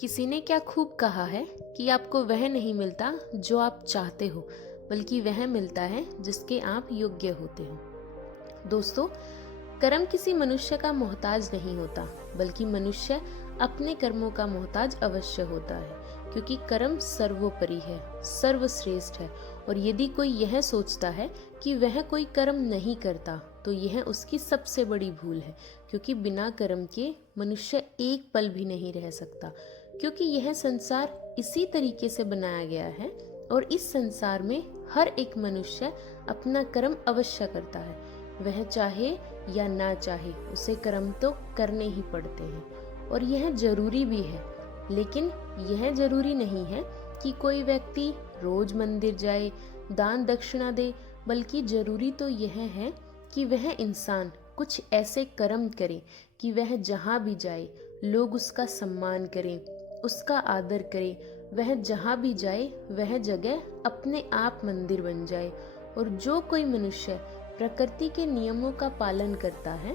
किसी ने क्या खूब कहा है कि आपको वह नहीं मिलता जो आप चाहते हो, बल्कि वह मिलता है जिसके आप योग्य होते हो। दोस्तों, कर्म किसी मनुष्य का मोहताज नहीं होता, बल्कि मनुष्य अपने कर्मों का मोहताज अवश्य होता है, क्योंकि कर्म सर्वोपरि है, सर्वश्रेष्ठ है। और यदि कोई यह सोचता है कि वह कोई कर्म नहीं करता, तो यह उसकी सबसे बड़ी भूल है, क्योंकि बिना कर्म के मनुष्य एक पल भी नहीं रह सकता। क्योंकि यह संसार इसी तरीके से बनाया गया है और इस संसार में हर एक मनुष्य अपना कर्म अवश्य करता है। वह चाहे या ना चाहे, उसे कर्म तो करने ही पड़ते हैं और यह जरूरी भी है। लेकिन यह जरूरी नहीं है कि कोई व्यक्ति रोज मंदिर जाए, दान दक्षिणा दे, बल्कि जरूरी तो यह है कि वह इंसान कुछ ऐसे कर्म करे कि वह जहाँ भी जाए लोग उसका सम्मान करें, उसका आदर करें। वह जहाँ भी जाए वह जगह अपने आप मंदिर बन जाए। और जो कोई मनुष्य प्रकृति के नियमों का पालन करता है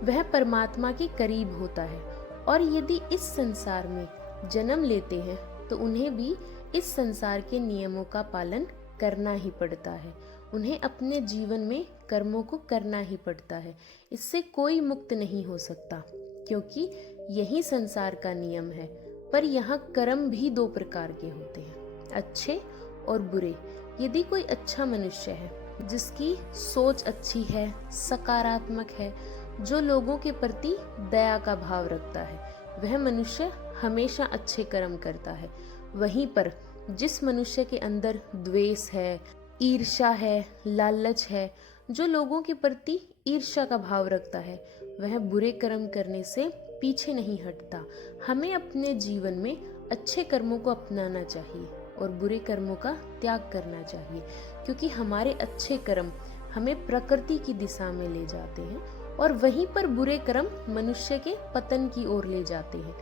वह परमात्मा के करीब होता है। और यदि इस संसार में जन्म लेते हैं तो उन्हें भी इस संसार के नियमों का पालन करना ही पड़ता है। उन्हें अपने जीवन में कर्मों को करना ही पड़ता है। इससे कोई मुक्त नहीं हो सकता, क्योंकि यही संसार का नियम है। पर यहाँ कर्म भी दो प्रकार के होते हैं, अच्छे और बुरे। यदि कोई अच्छा मनुष्य है, जिसकी सोच अच्छी है, सकारात्मक है, जो लोगों के प्रति दया का भाव रखता है, वह मनुष्य हमेशा अच्छे कर्म करता है। वहीं पर जिस मनुष्य के अंदर द्वेष है, ईर्ष्या है, लालच है, जो लोगों के प्रति ईर्ष्या का भाव रखता है, वह बुरे कर्म करने से पीछे नहीं हटता। हमें अपने जीवन में अच्छे कर्मों को अपनाना चाहिए और बुरे कर्मों का त्याग करना चाहिए, क्योंकि हमारे अच्छे कर्म हमें प्रकृति की दिशा में ले जाते हैं और वहीं पर बुरे कर्म मनुष्य के पतन की ओर ले जाते हैं।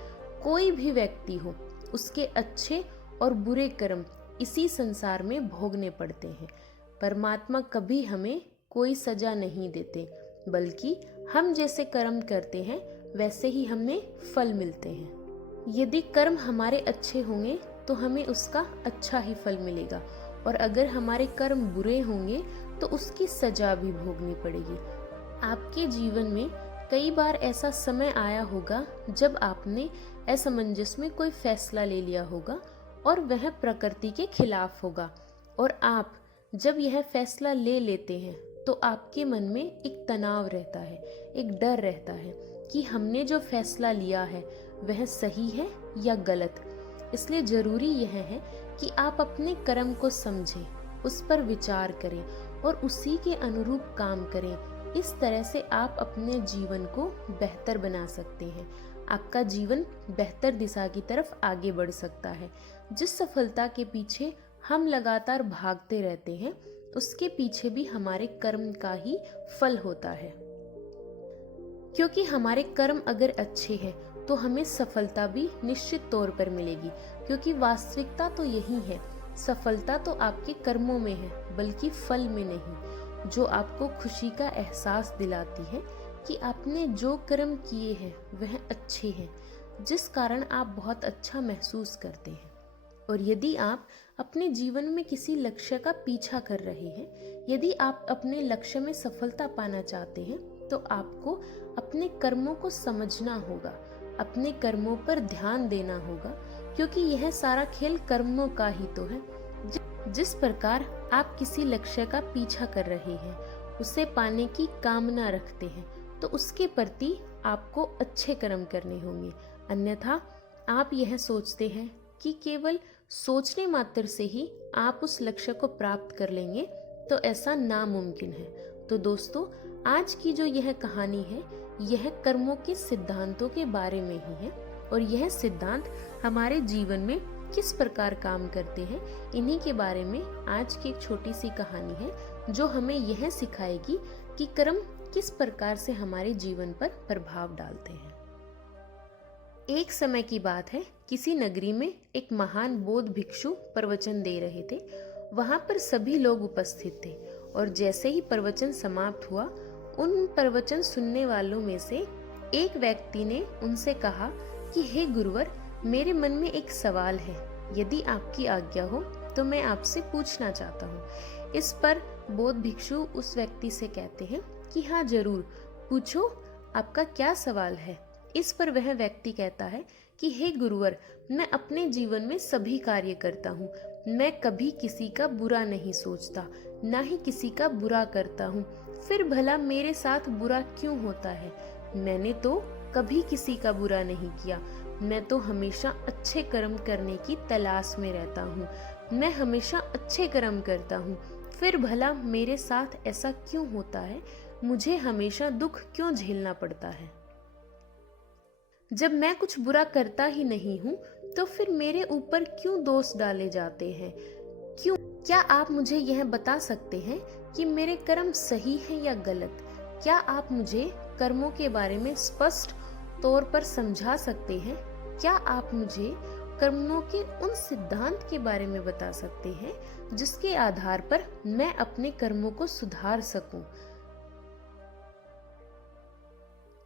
कोई भी व्यक्ति हो, उसके अच्छे और बुरे कर्म इसी संसार में भोगने पड़ते हैं। परमात्मा कभी हमें कोई सजा नहीं देते, बल्कि हम जैसे कर्म करते हैं वैसे ही हमें फल मिलते हैं। यदि कर्म हमारे अच्छे होंगे तो हमें उसका अच्छा ही फल मिलेगा, और अगर हमारे कर्म बुरे होंगे तो उसकी सजा भी भोगनी पड़ेगी। आपके जीवन में कई बार ऐसा समय आया होगा जब आपने असमंजस में कोई फैसला ले लिया होगा और वह प्रकृति के खिलाफ होगा। और आप जब यह फैसला ले लेते हैं तो आपके मन में एक तनाव रहता है, एक डर रहता है कि हमने जो फैसला लिया है वह सही है या गलत। इसलिए जरूरी यह है कि आप अपने कर्म को समझें, उस पर विचार करें और उसी के अनुरूप काम करें। इस तरह से आप अपने जीवन को बेहतर बना सकते हैं। आपका जीवन बेहतर दिशा की तरफ आगे बढ़ सकता है। जिस सफलता के पीछे हम लगातार भागते रहते हैं, उसके पीछे भी हमारे कर्म का ही फल होता है। क्योंकि हमारे कर्म अगर अच्छे हैं तो हमें सफलता भी निश्चित तौर पर मिलेगी, क्योंकि वास्तविकता तो यही है। सफलता तो आपके कर्मों में है, बल्कि फल में नहीं, जो आपको खुशी का एहसास दिलाती है कि आपने जो कर्म किए हैं वह अच्छे हैं, जिस कारण आप बहुत अच्छा महसूस करते हैं। और यदि आप अपने जीवन में किसी लक्ष्य का पीछा कर रहे हैं, यदि आप अपने लक्ष्य में सफलता पाना चाहते हैं, तो आपको अपने कर्मों को समझना होगा, अपने कर्मों पर ध्यान देना होगा, क्योंकि यह सारा खेल कर्मों का ही तो है। जिस प्रकार आप किसी लक्ष्य का पीछा कर रहे हैं, उसे पाने की कामना रखते हैं, तो उसके प्रति आपको अच्छे कर्म करने होंगे। अन्यथा आप यह सोचते हैं कि केवल सोचने मात्र से ही आप उस लक्ष्य को प्राप्त कर लेंगे, तो ऐसा नामुमकिन है। तो दोस्तों, आज की जो यह कहानी है, यह कर्मों के सिद्धांतों के बारे में ही है, और यह सिद्धांत हमारे जीवन में किस प्रकार काम करते हैं, इन्हीं के बारे में आज की एक छोटी सी कहानी है, जो हमें यह सिखाएगी कि कर्म किस प्रकार से हमारे जीवन पर प्रभाव डालते हैं। एक समय की बात है, किसी नगरी में एक महान बौद्ध भिक्षु प्रवचन दे रहे थे। वहां पर सभी लोग उपस्थित थे, और जैसे ही प्रवचन समाप्त हुआ, उन प्रवचन सुनने वालों में से एक व्यक्ति ने उनसे कहा कि हे गुरुवर, मेरे मन में एक सवाल है, यदि आपकी आज्ञा हो तो मैं आपसे पूछना चाहता हूँ। इस पर बौद्ध भिक्षु उस व्यक्ति से कहते हैं कि हाँ जरूर पूछो, आपका क्या सवाल है। इस पर वह व्यक्ति कहता है कि हे गुरुवर, मैं अपने जीवन में सभी कार्य करता हूँ, मैं कभी किसी का बुरा नहीं सोचता, ना ही किसी का बुरा करता हूँ, फिर भला मेरे साथ बुरा क्यों होता है। मैंने तो कभी किसी का बुरा नहीं किया, मैं तो हमेशा अच्छे कर्म करने की तलाश में रहता हूँ, मैं हमेशा अच्छे कर्म करता हूँ, फिर भला मेरे साथ ऐसा क्यों होता है, मुझे हमेशा दुख क्यों झेलना पड़ता है। जब मैं कुछ बुरा करता ही नहीं हूँ तो फिर मेरे ऊपर क्यों दोष डाले जाते हैं, क्यों? क्या आप मुझे यह बता सकते हैं कि मेरे कर्म सही हैं या गलत? क्या आप मुझे कर्मों के बारे में स्पष्ट तौर पर समझा सकते हैं? क्या आप मुझे कर्मों के उन सिद्धांत के बारे में बता सकते हैं जिसके आधार पर मैं अपने कर्मों को सुधार सकूं?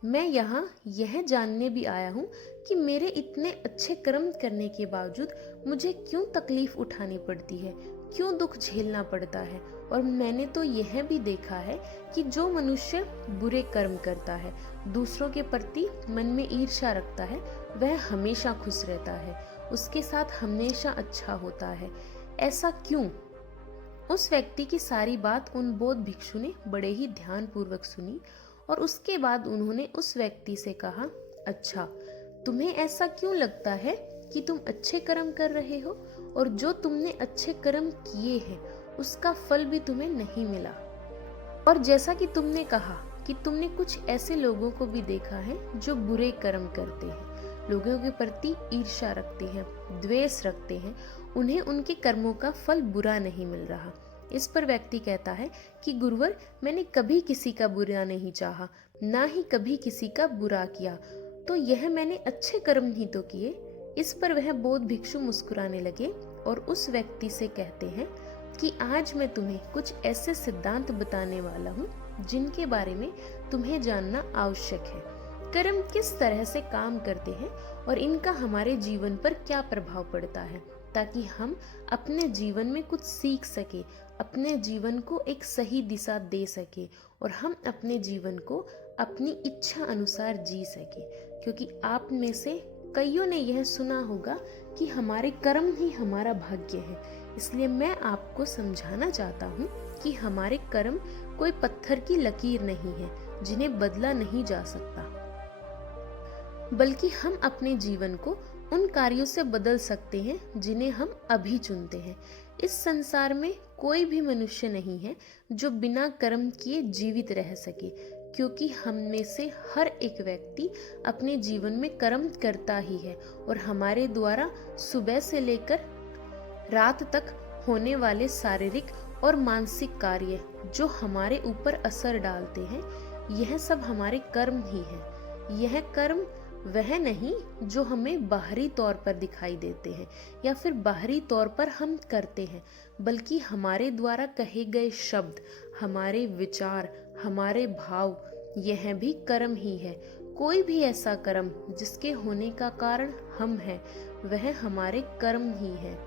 मैं यहाँ यह जानने भी आया हूँ कि मेरे इतने अच्छे कर्म करने के बावजूद मुझे क्यों तकलीफ उठानी पड़ती है, क्यों दुख झेलना पड़ता है। और मैंने तो यह भी देखा है कि जो मनुष्य बुरे कर्म करता है, दूसरों के प्रति मन में ईर्ष्या रखता है, वह हमेशा खुश रहता है, उसके साथ हमेशा अच्छा होता है। ऐसा क्यों? उस व्यक्ति की सारी बात उन बौद्ध भिक्षु ने बड़े ही ध्यान पूर्वक सुनी और उसके बाद उन्होंने उस व्यक्ति से कहा, अच्छा, तुम्हें ऐसा क्यों लगता है कि तुम अच्छे कर्म कर रहे हो और जो तुमने अच्छे कर्म किए हैं उसका फल भी तुम्हें नहीं मिला। और जैसा कि तुमने कहा कि तुमने कुछ ऐसे लोगों को भी देखा है जो बुरे कर्म करते हैं, लोगों के प्रति ईर्ष्या रखते हैं, द्वेष रखते हैं, उन्हें उनके कर्मों का फल बुरा नहीं मिल रहा। इस पर व्यक्ति कहता है कि गुरुवर, मैंने कभी किसी का बुरा नहीं चाहा, ना ही कभी किसी का बुरा किया, तो यह मैंने अच्छे कर्म ही तो किए। इस पर वह बौद्ध भिक्षु मुस्कुराने लगे और उस व्यक्ति से कहते हैं कि आज मैं तुम्हें कुछ ऐसे सिद्धांत बताने वाला हूँ जिनके बारे में तुम्हें जानना आवश्यक है। कर्म किस तरह से काम करते हैं और इनका हमारे जीवन पर क्या प्रभाव पड़ता है, ताकि हम अपने जीवन में कुछ सीख सके, अपने जीवन को एक सही दिशा दे सके और हम अपने जीवन को अपनी इच्छा अनुसार जी सके। क्योंकि आप में से कईयों ने यह सुना होगा कि हमारे कर्म ही हमारा भाग्य है, इसलिए मैं आपको समझाना चाहता हूँ कि हमारे कर्म कोई पत्थर की लकीर नहीं है जिन्हें बदला नहीं जा सकता, बल्कि हम अपने जीवन को उन कार्यों से बदल सकते हैं जिन्हें हम अभी चुनते हैं। इस संसार में कोई भी मनुष्य नहीं है जो बिना कर्म किए जीवित रह सके, क्योंकि हम में से हर एक व्यक्ति अपने जीवन में कर्म करता ही है और हमारे द्वारा सुबह से लेकर रात तक होने वाले शारीरिक और मानसिक कार्य जो हमारे ऊपर असर डालते हैं, यह सब हमारे कर्म ही है। यह कर्म वह नहीं जो हमें बाहरी तौर पर दिखाई देते हैं या फिर बाहरी तौर पर हम करते हैं, बल्कि हमारे द्वारा कहे गए शब्द, हमारे विचार, हमारे भाव, यह भी कर्म ही है। कोई भी ऐसा कर्म जिसके होने का कारण हम हैं, वह हमारे कर्म ही है।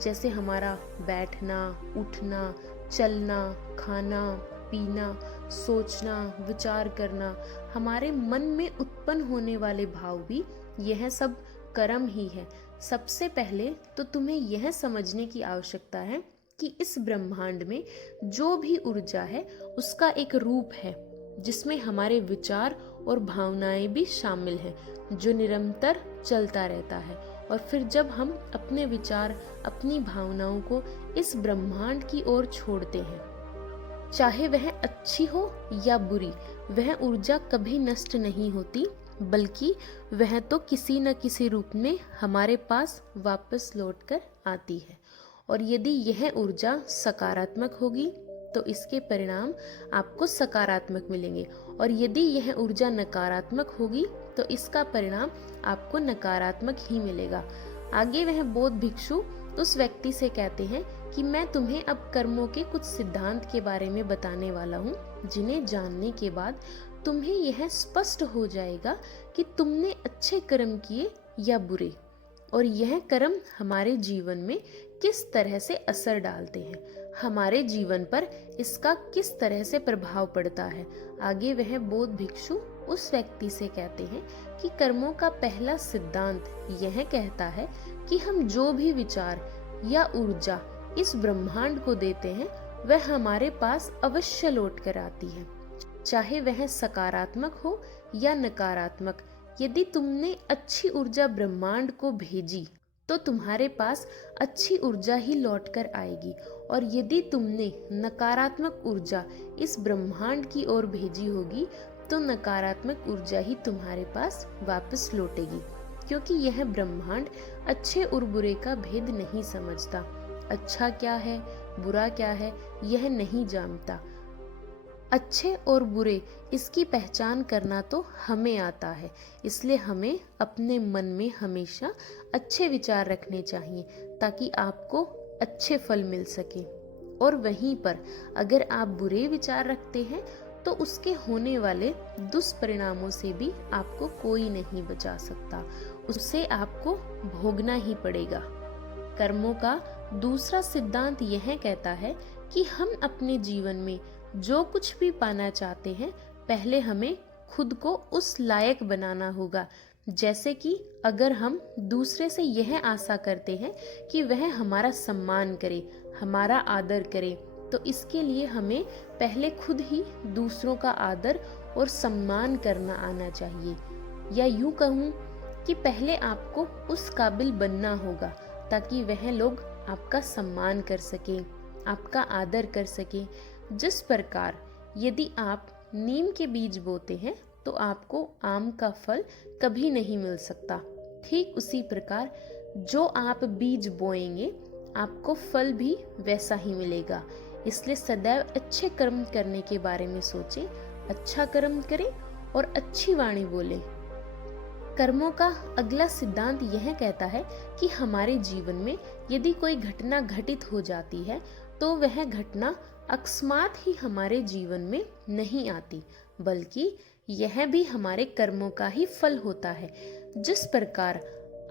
जैसे हमारा बैठना, उठना, चलना, खाना, पीना, सोचना, विचार करना, हमारे मन में उत्पन्न होने वाले भाव भी, यह सब कर्म ही है। सबसे पहले तो तुम्हें यह समझने की आवश्यकता है कि इस ब्रह्मांड में जो भी ऊर्जा है उसका एक रूप है जिसमें हमारे विचार और भावनाएं भी शामिल हैं, जो निरंतर चलता रहता है। और फिर जब हम अपने विचार, अपनी भावनाओं को इस ब्रह्मांड की ओर छोड़ते हैं, चाहे वह अच्छी हो या बुरी, वह ऊर्जा कभी नष्ट नहीं होती, बल्कि वह तो किसी न किसी रूप में हमारे पास वापस लौटकर आती है। और यदि यह ऊर्जा सकारात्मक होगी तो इसके परिणाम आपको सकारात्मक मिलेंगे, और यदि यह ऊर्जा नकारात्मक होगी तो इसका परिणाम आपको नकारात्मक ही मिलेगा। आगे वह बौद्ध भिक्षु उस व्यक्ति से कहते हैं कि मैं तुम्हें अब कर्मों के कुछ सिद्धांत के बारे में बताने वाला हूँ, जिन्हें जानने के बाद तुम्हें यह स्पष्ट हो जाएगा कि तुमने अच्छे कर्म किए या बुरे। और यह कर्म हमारे जीवन में किस तरह से असर डालते हैं, हमारे जीवन पर इसका किस तरह से प्रभाव पड़ता है। आगे वह बौद्ध भिक्षु उस व्यक्ति से कहते हैं कि कर्मों का पहला सिद्धांत यह कहता है कि हम जो भी विचार या ऊर्जा इस ब्रह्मांड को देते हैं वह हमारे पास अवश्य लौट कर आती है, चाहे वह सकारात्मक हो या नकारात्मक। यदि तुमने अच्छी ऊर्जा ब्रह्मांड को भेजी तो तुम्हारे पास अच्छी ऊर्जा ही लौट कर आएगी, और यदि तुमने नकारात्मक ऊर्जा इस ब्रह्मांड की ओर भेजी होगी तो नकारात्मक ऊर्जा ही तुम्हारे पास वापस लौटेगी, क्योंकि यह ब्रह्मांड अच्छे और बुरे का भेद नहीं समझता। अच्छा क्या है, बुरा क्या है, यह नहीं जानता। अच्छे और बुरे इसकी पहचान करना तो हमें आता है, इसलिए हमें अपने मन में हमेशा अच्छे विचार रखने चाहिए ताकि आपको अच्छे फल मिल सके। और वहीं पर अगर आप बुरे विचार रखते हैं तो उसके होने वाले दुष्परिणामों से भी आपको कोई नहीं बचा सकता, उसे आपको भोगना ही पड़ेगा। कर्मों का दूसरा सिद्धांत यह कहता है कि हम अपने जीवन में जो कुछ भी पाना चाहते हैं पहले हमें खुद को उस लायक बनाना होगा। जैसे कि अगर हम दूसरे से यह आशा करते हैं कि वह हमारा सम्मान करे, हमारा आदर करे, तो इसके लिए हमें पहले खुद ही दूसरों का आदर और सम्मान करना आना चाहिए। या यूं कहूँ कि पहले आपको उस काबिल बनना होगा ताकि वह लोग आपका सम्मान कर सकें, आपका आदर कर सकें। जिस प्रकार यदि आप नीम के बीज बोते हैं तो आपको आम का फल कभी नहीं मिल सकता, ठीक उसी प्रकार जो आप बीज बोएंगे आपको फल भी वैसा ही मिलेगा। इसलिए सदैव अच्छे कर्म करने के बारे में सोचें, अच्छा कर्म करें और अच्छी वाणी बोलें। कर्मों का अगला सिद्धांत यह कहता है कि हमारे जीवन में यदि कोई घटना घटित हो जाती है तो वह घटना अकस्मात ही हमारे जीवन में नहीं आती, बल्कि यह भी हमारे कर्मों का ही फल होता है। जिस प्रकार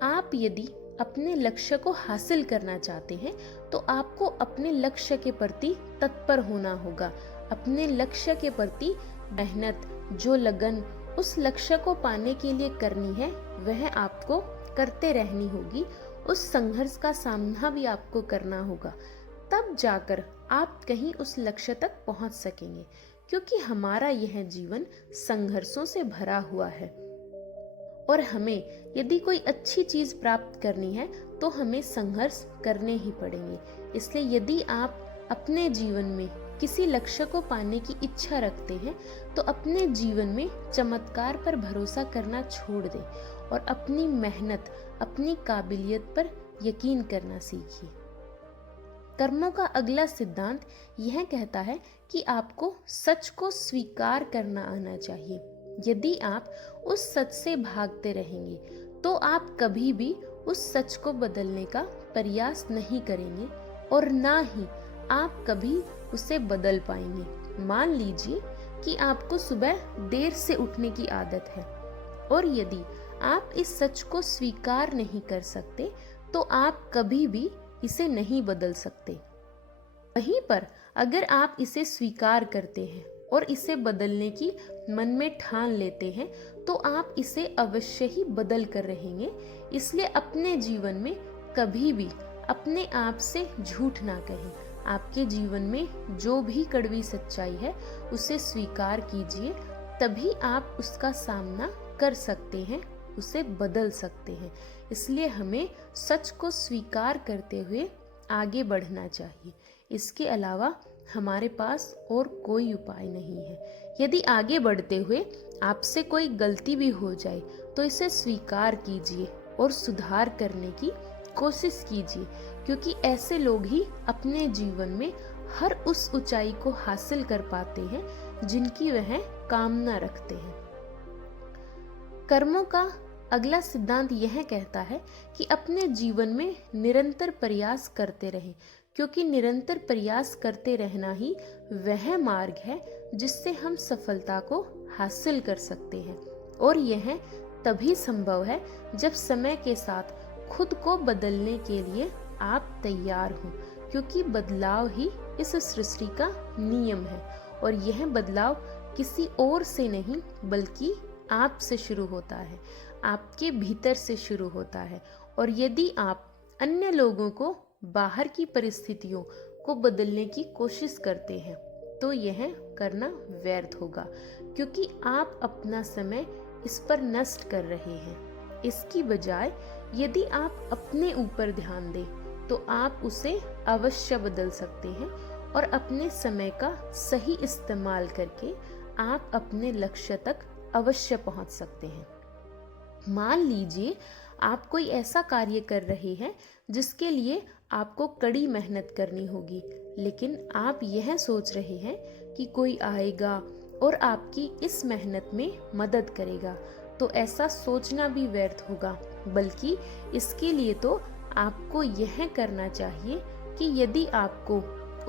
आप यदि अपने लक्ष्य को हासिल करना चाहते हैं तो आपको अपने लक्ष्य के प्रति तत्पर होना होगा, अपने लक्ष्य के प्रति मेहनत, जो लगन उस लक्ष्य को पाने के लिए करनी है वह आपको करते रहनी होगी। उस संघर्ष का सामना भी आपको करना होगा, तब जाकर आप कहीं उस लक्ष्य तक पहुंच सकेंगे, क्योंकि हमारा यह जीवन संघर्षों से भरा हुआ है। और हमें यदि कोई अच्छी चीज प्राप्त करनी है तो हमें संघर्ष करने ही पड़ेंगे। इसलिए यदि आप अपने जीवन में किसी लक्ष्य को पाने की इच्छा रखते हैं तो अपने जीवन में चमत्कार पर भरोसा करना छोड़ दें और अपनी मेहनत, अपनी काबिलियत पर यकीन करना सीखिए। कर्मों का अगला सिद्धांत यह कहता है कि आपको सच को स्वीकार करना आना चाहिए। यदि आप उस सच से भागते रहेंगे तो आप कभी भी उस सच को बदलने का प्रयास नहीं करेंगे और ना ही आप कभी उसे बदल पाएंगे। मान लीजिए कि आपको सुबह देर से उठने की आदत है और यदि आप इस सच को स्वीकार नहीं कर सकते तो आप कभी भी इसे नहीं बदल सकते। वहीं पर अगर आप इसे स्वीकार करते हैं और इसे बदलने की मन में ठान लेते हैं तो आप इसे अवश्य ही बदल कर रहेंगे। इसलिए अपने जीवन में कभी भी अपने आप से झूठ ना कहें। आपके जीवन में जो भी कड़वी सच्चाई है उसे स्वीकार कीजिए, तभी आप उसका सामना कर सकते हैं, उसे बदल सकते हैं। इसलिए हमें सच को स्वीकार करते हुए आगे बढ़ना चाहिए। इसके अलावा हमारे पास और कोई उपाय नहीं है। यदि आगे बढ़ते हुए आपसे कोई गलती भी हो जाए तो इसे स्वीकार कीजिए और सुधार करने की कोशिश कीजिए, क्योंकि ऐसे लोग ही अपने जीवन में हर उस ऊंचाई को हासिल कर पाते हैं जिनकी वह कामना रखते हैं। कर्मों का अगला सिद्धांत यह कहता है कि अपने जीवन में निरंतर प्रयास करते रहें, क्योंकि निरंतर प्रयास करते रहना ही वह मार्ग है जिससे हम सफलता को हासिल कर सकते हैं। और यह तभी संभव है जब समय के साथ खुद को बदलने के लिए आप तैयार हो, क्योंकि बदलाव ही इस सृष्टि का नियम है और यह बदलाव किसी और से नहीं बल्कि आप से शुरू होता है, आपके भीतर से शुरू होता है। और यदि आप अन्य लोगों को बाहर की परिस्थितियों को बदलने की कोशिश करते हैं तो यह करना व्यर्थ होगा, क्योंकि आप अपना समय इस पर नष्ट कर रहे हैं। इसकी बजाय यदि आप अपने ऊपर ध्यान दें तो आप उसे अवश्य बदल सकते हैं और अपने समय का सही इस्तेमाल करके आप अपने लक्ष्य तक अवश्य पहुंच सकते हैं। मान लीजिए आप कोई ऐसा कार्य कर रहे हैं जिसके लिए आपको कड़ी मेहनत करनी होगी, लेकिन आप यह सोच रहे हैं कि कोई आएगा और आपकी इस मेहनत में मदद करेगा, तो ऐसा सोचना भी व्यर्थ होगा। बल्कि इसके लिए तो आपको यह करना चाहिए कि यदि आपको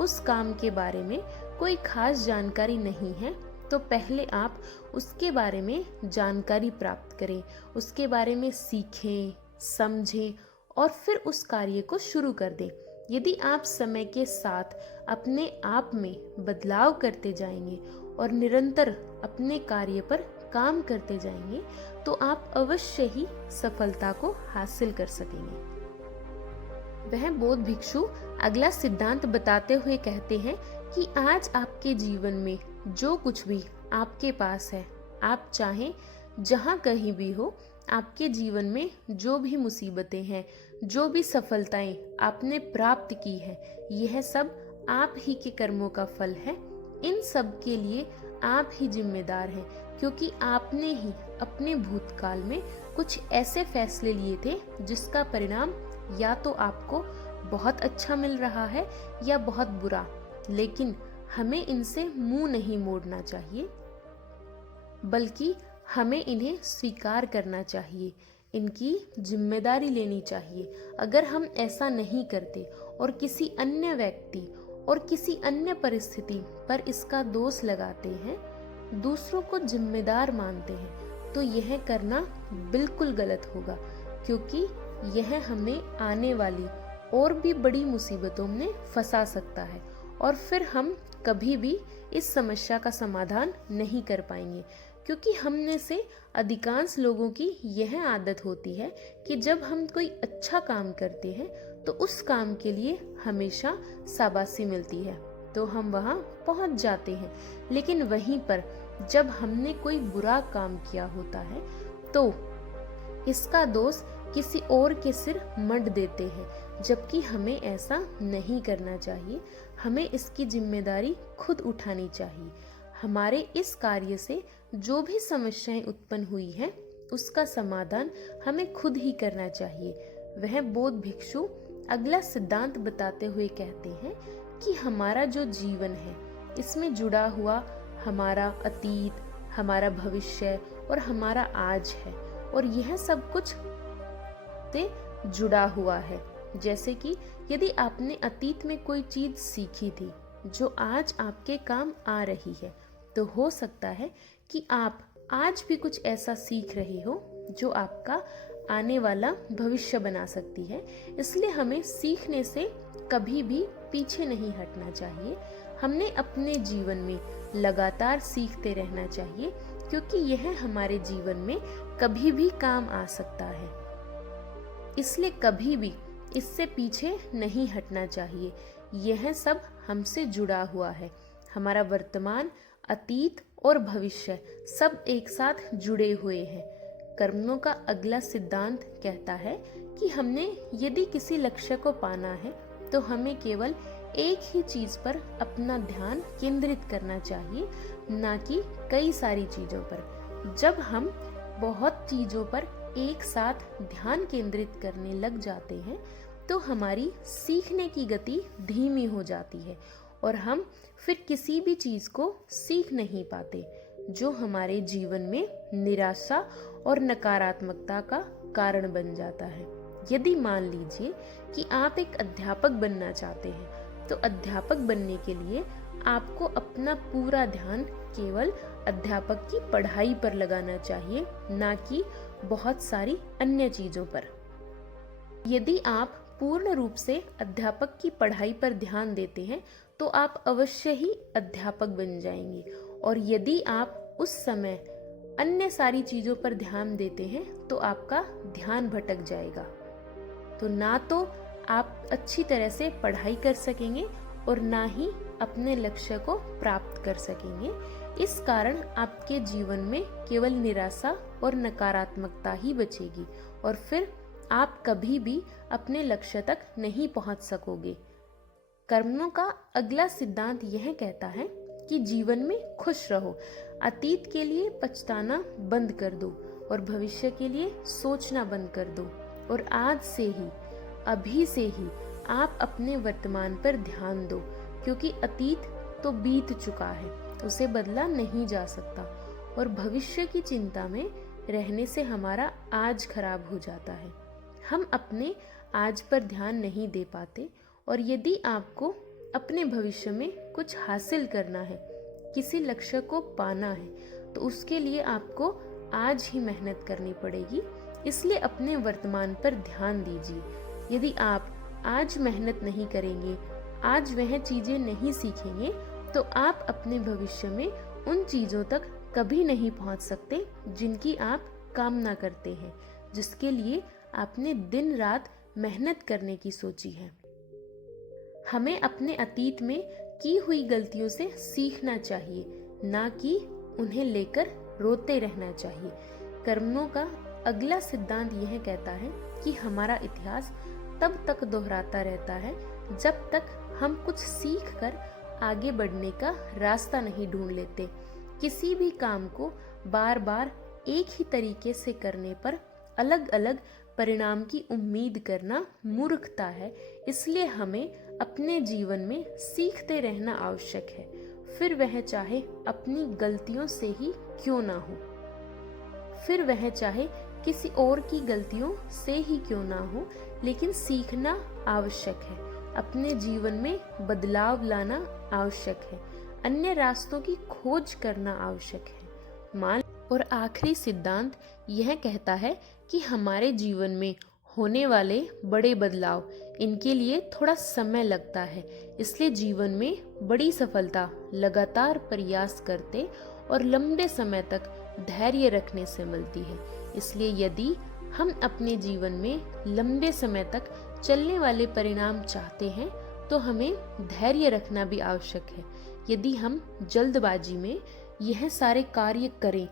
उस काम के बारे में कोई खास जानकारी नहीं है तो पहले आप उसके बारे में जानकारी प्राप्त करें, उसके बारे में सीखें, समझें और फिर उस कार्य को शुरू कर दें। यदि आप समय के साथ अपने आप में बदलाव करते जाएंगे और निरंतर अपने कार्य पर काम करते जाएंगे तो आप अवश्य ही सफलता को हासिल कर सकेंगे। वह बौद्ध भिक्षु अगला सिद्धांत बताते हुए कहते हैं कि आज आपके जीवन में जो कुछ भी आपके पास है, आप चाहें जहाँ कहीं भी हो, आपके जीवन में जो भी मुसीबतें हैं, जो भी सफलताएं आपने प्राप्त की है, यह सब आप ही के कर्मों का फल है। इन सब के लिए आप ही जिम्मेदार हैं, क्योंकि आपने ही अपने भूतकाल में कुछ ऐसे फैसले लिए थे जिसका परिणाम या तो आपको बहुत अच्छा मिल रहा है या बहुत बुरा, लेकिन हमें इनसे मुंह नहीं मोड़ना चाहिए, बल्कि हमें इन्हें स्वीकार करना चाहिए, इनकी जिम्मेदारी लेनी चाहिए। अगर हम ऐसा नहीं करते और किसी अन्य व्यक्ति और किसी अन्य परिस्थिति पर इसका दोष लगाते हैं, दूसरों को जिम्मेदार मानते हैं, तो यह करना बिल्कुल गलत होगा, क्योंकि यह हमें आने वाली और भी बड़ी मुसीबतों में फंसा सकता है और फिर हम कभी भी इस समस्या का समाधान नहीं कर पाएंगे। क्योंकि हम में से अधिकांश लोगों की यह आदत होती है कि जब हम कोई अच्छा काम करते हैं तो उस काम के लिए हमेशा शाबाशी मिलती है, तो हम वहाँ पहुँच जाते हैं। लेकिन वहीं पर जब हमने कोई बुरा काम किया होता है तो इसका दोष किसी और के सिर मढ़ देते हैं, जबकि हमें ऐसा नहीं करना चाहिए। हमें इसकी जिम्मेदारी खुद उठानी चाहिए। हमारे इस कार्य से जो भी समस्याएं उत्पन्न हुई हैं, उसका समाधान हमें खुद ही करना चाहिए। वह बौद्ध भिक्षु अगला सिद्धांत बताते हुए कहते हैं कि हमारा जो जीवन है, इसमें जुड़ा हुआ हमारा अतीत, हमारा भविष्य और हमारा आज है, और यह सब कुछ से जुड़ा हुआ है। जैसे कि यदि आपने अतीत में कोई चीज सीखी थी जो आज आपके काम आ रही है, तो हो सकता है कि आप आज भी कुछ ऐसा सीख रहे हो जो आपका आने वाला भविष्य बना सकती है। इसलिए हमें सीखने से कभी भी पीछे नहीं हटना चाहिए। हमने अपने जीवन में लगातार सीखते रहना चाहिए, क्योंकि यह हमारे जीवन में कभी भी काम आ सकता है। इसलिए कभी भी इससे पीछे नहीं हटना चाहिए। यह सब हमसे जुड़ा हुआ है। हमारा वर्तमान, अतीत और भविष्य सब एक साथ जुड़े हुए हैं। कर्मों का अगला सिद्धांत कहता है कि हमने यदि किसी लक्ष्य को पाना है तो हमें केवल एक ही चीज पर अपना ध्यान केंद्रित करना चाहिए, ना कि कई सारी चीजों पर। जब हम बहुत चीजों पर एक साथ ध्यान केंद्रित करने लग जाते हैं तो हमारी सीखने की गति धीमी हो जाती है और हम फिर किसी भी चीज को सीख नहीं पाते, जो हमारे जीवन में निराशा और नकारात्मकता का कारण बन जाता है। यदि मान लीजिए कि आप एक अध्यापक बनना चाहते हैं, तो अध्यापक बनने के लिए आपको अपना पूरा ध्यान केवल अध्यापक की पढ़ाई पर लगाना चाहिए, ना कि बहुत सारी अन्य चीजों पर। यदि आप पूर्ण रूप से अध्यापक की पढ़ाई पर ध्यान देते हैं तो आप अवश्य ही अध्यापक बन जाएंगे, और यदि आप उस समय अन्य सारी चीज़ों पर ध्यान देते हैं तो आपका ध्यान भटक जाएगा। तो ना तो आप अच्छी तरह से पढ़ाई कर सकेंगे और ना ही अपने लक्ष्य को प्राप्त कर सकेंगे। इस कारण आपके जीवन में केवल निराशा और नकारात्मकता ही बचेगी, और फिर आप कभी भी अपने लक्ष्य तक नहीं पहुंच सकोगे। कर्मों का अगला सिद्धांत यह कहता है कि जीवन में खुश रहो, अतीत के लिए पछताना बंद कर दो और भविष्य के लिए सोचना बंद कर दो, और आज से ही, अभी से ही आप अपने वर्तमान पर ध्यान दो, क्योंकि अतीत तो बीत चुका है, उसे बदला नहीं जा सकता, और भविष्य की चिंता में रहने से हमारा आज खराब हो जाता है। हम अपने आज पर ध्यान नहीं दे पाते, और यदि आपको अपने भविष्य में कुछ हासिल करना है, किसी लक्ष्य को पाना है, तो उसके लिए आपको आज ही मेहनत करनी पड़ेगी। इसलिए अपने वर्तमान पर ध्यान दीजिए। यदि आप आज मेहनत नहीं करेंगे, आज वह चीज़ें नहीं सीखेंगे, तो आप अपने भविष्य में उन चीज़ों तक कभी नहीं पहुंच सकते जिनकी आप कामना करते हैं, जिसके लिए आपने दिन रात मेहनत करने की सोची है। हमें अपने अतीत में की हुई गलतियों से सीखना चाहिए, ना कि उन्हें लेकर रोते रहना चाहिए। कर्मों का अगला सिद्धांत यह कहता है कि हमारा इतिहास तब तक दोहराता रहता है जब तक हम कुछ सीख कर आगे बढ़ने का रास्ता नहीं ढूंढ लेते। किसी भी काम को बार बार एक ही तरीके से करने पर अलग अलग परिणाम की उम्मीद करना मूर्खता है। इसलिए हमें अपने जीवन में सीखते रहना आवश्यक है, फिर वह चाहे अपनी गलतियों से ही क्यों ना हो, फिर वह चाहे किसी और की गलतियों से ही क्यों ना हो, लेकिन सीखना आवश्यक है। अपने जीवन में बदलाव लाना आवश्यक है, अन्य रास्तों की खोज करना आवश्यक है। और आखिरी सिद्धांत यह कहता है कि हमारे जीवन में होने वाले बड़े बदलाव, इनके लिए थोड़ा समय लगता है। इसलिए जीवन में बड़ी सफलता लगातार प्रयास करते और लंबे समय तक धैर्य रखने से मिलती है। इसलिए यदि हम अपने जीवन में लंबे समय तक चलने वाले परिणाम चाहते हैं तो हमें धैर्य रखना भी आवश्यक है। यदि हम जल्दबाजी में यह सारे कार्य करें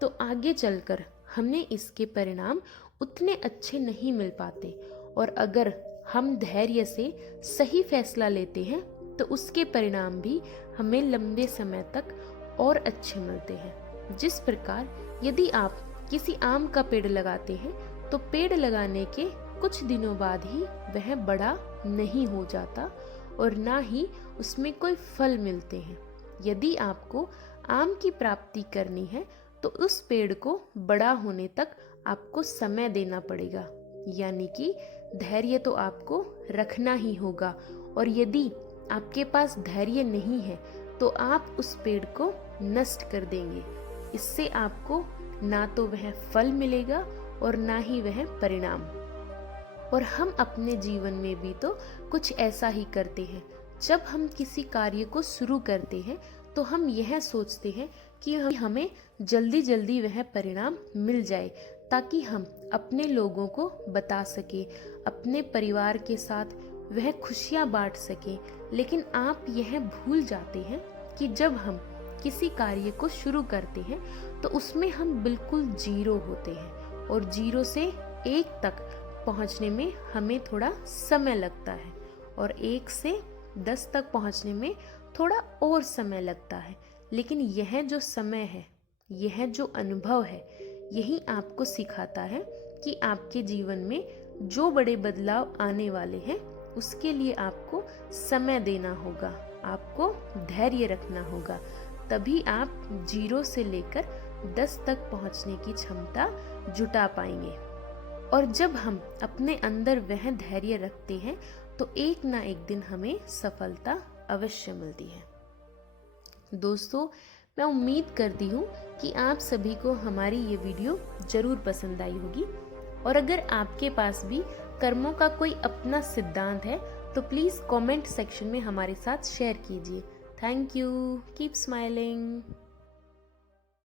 तो आगे चलकर हमें इसके परिणाम उतने अच्छे नहीं मिल पाते, और अगर हम धैर्य से सही फैसला लेते हैं तो उसके परिणाम भी हमें लंबे समय तक और अच्छे मिलते हैं। जिस प्रकार यदि आप किसी आम का पेड़ लगाते हैं तो पेड़ लगाने के कुछ दिनों बाद ही वह बड़ा नहीं हो जाता और ना ही उसमें कोई फल मिलते हैं। यदि आपको आम की प्राप्ति करनी है तो उस पेड़ को बड़ा होने तक आपको समय देना पड़ेगा, यानी कि धैर्य तो आपको रखना ही होगा। और यदि आपके पास धैर्य नहीं है तो आप उस पेड़ को नष्ट कर देंगे। इससे आपको ना तो वह फल मिलेगा और ना ही वह परिणाम। और हम अपने जीवन में भी तो कुछ ऐसा ही करते हैं। जब हम किसी कार्य को शुरू करते हैं तो हम यह सोचते हैं कि हमें जल्दी जल्दी वह परिणाम मिल जाए, ताकि हम अपने लोगों को बता सके, अपने परिवार के साथ वह खुशियां बांट सके। लेकिन आप यह भूल जाते हैं कि जब हम किसी कार्य को शुरू करते हैं तो उसमें हम बिल्कुल जीरो होते हैं, और जीरो से 1 तक पहुंचने में हमें थोड़ा समय लगता है, और 1 से 10 तक पहुंचने में थोड़ा और समय लगता है। लेकिन यह जो समय है, यह जो अनुभव है, यही आपको सिखाता है कि आपके जीवन में जो बड़े बदलाव आने वाले हैं उसके लिए आपको समय देना होगा, आपको धैर्य रखना होगा। तभी आप 0 से लेकर 10 तक पहुंचने की क्षमता जुटा पाएंगे। और जब हम अपने अंदर वह धैर्य रखते हैं तो एक ना एक दिन हमें सफलता अवश्य मिलती है। दोस्तों, मैं उम्मीद करती हूँ कि आप सभी को हमारी ये वीडियो ज़रूर पसंद आई होगी, और अगर आपके पास भी कर्मों का कोई अपना सिद्धांत है तो प्लीज़ कमेंट सेक्शन में हमारे साथ शेयर कीजिए। Thank you, keep smiling.